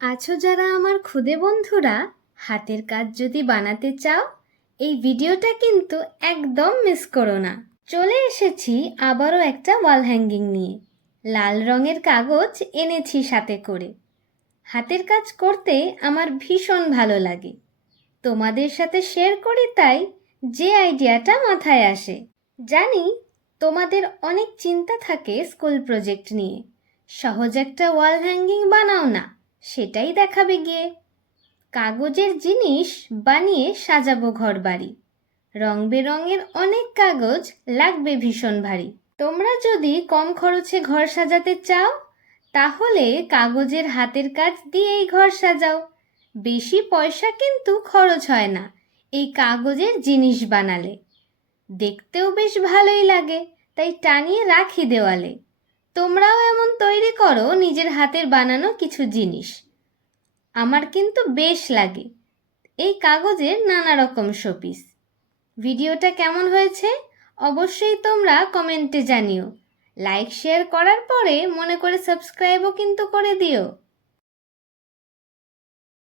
আছো যারা আমার খুদে বন্ধুরা, হাতের কাজ যদি বানাতে চাও, এই ভিডিওটা কিন্তু একদম মিস করো না। চলে এসেছি আবারও একটা ওয়াল হ্যাঙ্গিং নিয়ে। লাল রঙের কাগজ এনেছি সাথে করে। হাতের কাজ করতে আমার ভীষণ ভালো লাগে। তোমাদের সাথে শেয়ার করি তাই যে আইডিয়াটা মাথায় আসে। জানি তোমাদের অনেক চিন্তা থাকে স্কুল প্রজেক্ট নিয়ে। সহজ একটা ওয়াল হ্যাঙ্গিং বানাও না। সেটাই দেখাবে গিয়ে। কাগজের জিনিস বানিয়ে সাজাবো ঘর বাড়ি রং বেরঙের অনেক কাগজ লাগবে ভীষণ ভারী। তোমরা যদি কম খরচে ঘর সাজাতে চাও, তাহলে কাগজের হাতের কাজ দিয়েই ঘর সাজাও। বেশি পয়সা কিন্তু খরচ হয় না এই কাগজের জিনিস বানালে। দেখতেও বেশ ভালোই লাগে, তাই টানিয়ে রাখি দেওয়ালে। তোমরাও এমন তৈরি করো, নিজের হাতের বানানো কিছু জিনিস। আমার কিন্তু বেশ লাগে। এই কাগজের নানা রকম শোপিস। ভিডিওটা কেমন হয়েছে? অবশ্যই তোমরা কমেন্টে জানিও। লাইক, শেয়ার করার পরে মনে করে সাবস্ক্রাইবও কিন্তু করে দিও।